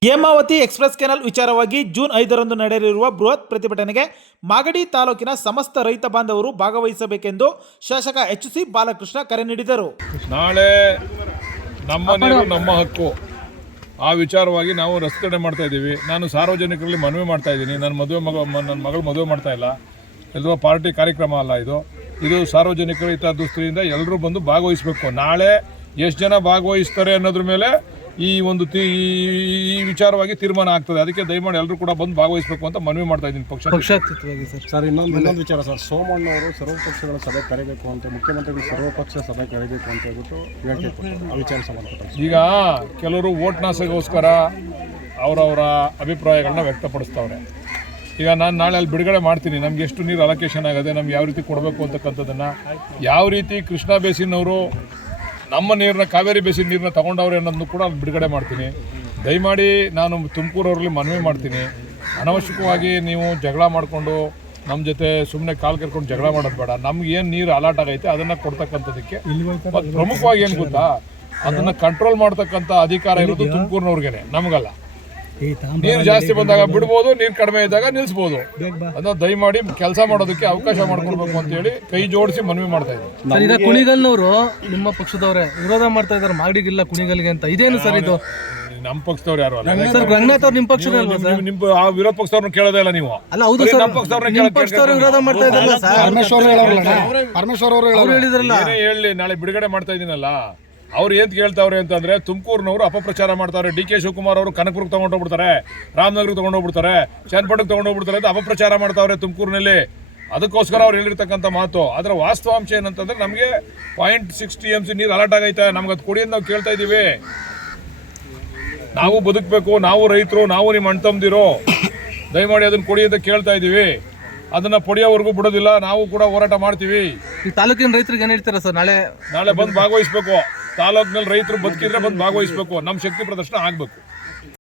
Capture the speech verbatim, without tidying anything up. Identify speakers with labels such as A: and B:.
A: Hemavathi express canal ವಿಚಾರವಾಗಿ June ಐದರಂದು ನಡೆಯಲಿರುವ ಬೃಹತ್ ಪ್ರತಿಭಟನೆಗೆ ಮಾಗಡಿ ತಾಲೂಕಿನ ಸಮಸ್ತ ರೈತ ಬಾಂಧವರು ಭಾಗವಹಿಸಬೇಕೆಂದು ಶಾಸಕ ಎಚ್ ಸಿ ಬಾಲಕೃಷ್ಣ ಕರೆ ನೀಡಿದರು.
B: ನಾಳೆ ನಮ್ಮ ನೀರು ನಮ್ಮ ಹಕ್ಕು ಆ ವಿಚಾರವಾಗಿ ನಾವು ರಸ್ತೆ ಮಾಡ್ತಾ ಇದ್ದೀವಿ. ನಾನು ಸಾರ್ವಜನಿಕರಲ್ಲಿ ಮನವಿ ಮಾಡ್ತಾ ಇದ್ದೀನಿ. ನನ್ನ ಮದುವೆ ಮಗ ನನ್ನ ಮಗಳು ಮದುವೆ ಮಾಡ್ತಾ ಇಲ್ಲ, ಇದು ಪಾರ್ಟಿ ಕಾರ್ಯಕ್ರಮ ಅಲ್ಲ. ಇದು ಇದು ಸಾರ್ವಜನಿಕರ ಹಿತದೃಷ್ಟಿಯಿಂದ ಎಲ್ಲರೂ ಬಂದು ಭಾಗವಹಿಸಬೇಕು. ನಾಳೆ ಎಷ್ಟು ಜನ ಭಾಗವಹಿಸ್ತಾರೆ ಅನ್ನೋದ್ರ ಮೇಲೆ ಈ ಒಂದು ತಿ ಈ ವಿಚಾರವಾಗಿ ತೀರ್ಮಾನ ಆಗ್ತದೆ. ಅದಕ್ಕೆ ದಯಮಾಡಿ ಎಲ್ಲರೂ ಕೂಡ ಬಂದು ಭಾಗವಹಿಸಬೇಕು ಅಂತ ಮನವಿ ಮಾಡ್ತಾ ಇದ್ದೀನಿ. ಪಕ್ಷ
C: ಪಕ್ಷಾತೀತವಾಗಿ ಸರ್ ಸರ್ ಇನ್ನೊಂದು ಇನ್ನೊಂದು ವಿಚಾರ ಸರ್, ಸೋಮಣ್ಣ ಅವರು ಸರ್ವಪಕ್ಷಗಳ ಸಭೆ ಕರೆಯಬೇಕು ಅಂತ, ಮುಖ್ಯಮಂತ್ರಿಗಳು ಸರ್ವಪಕ್ಷ ಸಭೆ ಕರೆಯಬೇಕು ಅಂತ ಹೇಳ್ಬಿಟ್ಟು ಹೇಳಿಕೆ ಕೊಟ್ಟರು. ಆ ವಿಚಾರ ಸಂಬಂಧಪಟ್ಟ
B: ಈಗ ಕೆಲವರು ವೋಟ್ ನಾಸಗೋಸ್ಕರ ಅವರವರ ಅಭಿಪ್ರಾಯಗಳನ್ನ ವ್ಯಕ್ತಪಡಿಸ್ತವ್ರೆ. ಈಗ ನಾನು ನಾಳೆ ಅಲ್ಲಿ ಬಿಡುಗಡೆ ಮಾಡ್ತೀನಿ, ನಮ್ಗೆ ಎಷ್ಟು ನೀರು ಅಲೋಕೇಶನ್ ಆಗಿದೆ, ನಮ್ಗೆ ಯಾವ ರೀತಿ ಕೊಡಬೇಕು ಅಂತಕ್ಕಂಥದ್ದನ್ನು, ಯಾವ ರೀತಿ ಕೃಷ್ಣಾ ಬೇಸಿನವರು ನಮ್ಮ ನೀರನ್ನ ಕಾವೇರಿ ಬೇಸಿನ ನೀರನ್ನ ತೊಗೊಂಡವ್ರೆ ಅನ್ನೋದನ್ನು ಕೂಡ ಅಲ್ಲಿ ಬಿಡುಗಡೆ ಮಾಡ್ತೀನಿ. ದಯಮಾಡಿ ನಾನು ತುಮಕೂರವ್ರಲ್ಲಿ ಮನವಿ ಮಾಡ್ತೀನಿ, ಅನವಶ್ಯಕವಾಗಿ ನೀವು ಜಗಳ ಮಾಡಿಕೊಂಡು ನಮ್ಮ ಜೊತೆ ಸುಮ್ಮನೆ ಕಾಲು ಕರ್ಕೊಂಡು ಜಗಳ ಮಾಡೋದು ಬೇಡ. ನಮ್ಗೆ ಏನು ನೀರು ಅಲಾಟ್ ಆಗೈತೆ ಅದನ್ನು ಕೊಡ್ತಕ್ಕಂಥದ್ದಕ್ಕೆ ಪ್ರಮುಖವಾಗಿ ಏನು ಗೊತ್ತಾ, ಅದನ್ನು ಕಂಟ್ರೋಲ್ ಮಾಡ್ತಕ್ಕಂಥ ಅಧಿಕಾರ ಇರೋದು ತುಮಕೂರಿನವ್ರಿಗೇನೆ, ನಮಗಲ್ಲ. ನೀರು ಜಾಸ್ತಿ ಬಂದಾಗ ಬಿಡ್ಬೋದು, ನೀರು ಕಡಿಮೆ ಇದ್ದಾಗ ನಿಲ್ಲಿಸ್ಬೋದು. ಅದನ್ನ ದಯಮಾಡಿ ಕೆಲಸ ಮಾಡೋದಕ್ಕೆ ಅವಕಾಶ ಮಾಡ್ಕೊಡ್ಬೇಕು ಅಂತ ಹೇಳಿ ಕೈ ಜೋಡಿಸಿ ಮನವಿ ಮಾಡ್ತಾ ಇದ್ದೀನಿ.
D: ಈಗ ಕುಣಿಗಲ್ನವರು ನಿಮ್ಮ ಪಕ್ಷದವರೇ ವಿರೋಧ ಮಾಡ್ತಾ ಇದ್ದಾರೆ ಮಾಗಡಿಗಿಲ್ಲ ಕುಣಿಗಲ್ಗೆ ಅಂತ, ಇದೇನು ಸರ್ ಇದು?
B: ನಮ್ಮ ಪಕ್ಷದವ್ರು ಯಾರು ಅಲ್ಲ
D: ಸರ್, ರಂಗನಾಥ್ ಅವ್ರು ನಿಮ್ಮ ಪಕ್ಷದ
B: ನಿಮ್ಮ ಆ ವಿರೋಧ ಪಕ್ಷದವ್ರನ್ನ ಕೇಳೋದೇ ಇಲ್ಲ ನೀವು.
D: ಅಲ್ಲ ಹೌದು ಸರ್,
B: ನಮ್ಮ ಪಕ್ಷದವ್ರನ್ನ
D: ನಿಮ್ಮ ಪಕ್ಷದವರು ವಿರೋಧ ಮಾಡ್ತಾ ಇದ್ದಾರಲ್ಲ ಸರ್. ಪರಮೇಶ್ವರ್ ಅವರು ಹೇಳಿದ್ರಲ್ಲ,
B: ಏನೇ ಹೇಳಿ ನಾಳೆ ಬಿಡುಗಡೆ ಮಾಡ್ತಾ ಇದ್ದೀನಲ್ಲ, ಅವ್ರು ಏನು ಕೇಳ್ತಾವ್ರೆ ಅಂತಂದ್ರೆ ತುಮಕೂರಿನವರು ಅಪಪ್ರಚಾರ ಮಾಡ್ತಾರೆ. ಡಿ ಕೆ ಶಿವಕುಮಾರ್ ಅವರು ಕನಕಪುರಕ್ಕೆ ತಗೊಂಡೋಗ್ಬಿಡ್ತಾರೆ, ರಾಮನಗರಕ್ಕೆ ತಗೊಂಡೋಗ್ಬಿಡ್ತಾರೆ, ಚನ್ನಪಟ್ಟಣಕ್ಕೆ ತಗೊಂಡೋಗ್ಬಿಡ್ತಾರೆ ಅಂತ ಅಪಪ್ರಚಾರ ಮಾಡ್ತಾವ್ರೆ ತುಮಕೂರಿನಲ್ಲಿ. ಅದಕ್ಕೋಸ್ಕರ ಅವ್ರು ಹೇಳಿರ್ತಕ್ಕಂಥ ಮಾತು. ಅದರ ವಾಸ್ತವಾಂಶ ಏನಂತಂದ್ರೆ ನಮಗೆ point six T M C ನೀರು ಅಲರ್ಟ್ ಆಗೈತೆ, ನಮ್ಗೆ ಅದು ಕೊಡಿ ಅಂತ ನಾವು ಕೇಳ್ತಾ ಇದ್ದೀವಿ. ನಾವು ಬದುಕಬೇಕು, ನಾವು ರೈತರು, ನಾವು ನಿಮ್ಮ ಅಣ್ಣ ತಮ್ಮದಿರು, ದಯಮಾಡಿ ಅದನ್ನು ಕೊಡಿ ಅಂತ ಕೇಳ್ತಾ ಇದ್ದೀವಿ. ಅದನ್ನ ಪಡೆಯೋವರೆಗೂ ಬಿಡೋದಿಲ್ಲ, ನಾವು ಕೂಡ ಹೋರಾಟ ಮಾಡ್ತೀವಿ.
D: ಈ ತಾಲೂಕಿನ ರೈತರಿಗೆ ಏನು ಹೇಳ್ತೀರಾ ಸರ್? ನಾಳೆ
B: ನಾಳೆ ಬಂದು ಭಾಗವಹಿಸಬೇಕು. ತಾಲೂಕಿನಲ್ಲಿ ರೈತರು ಬದುಕಿದ್ರೆ ಬಂದು ಭಾಗವಹಿಸಬೇಕು. ನಮ್ಮ ಶಕ್ತಿ ಪ್ರದರ್ಶನ ಆಗಬೇಕು.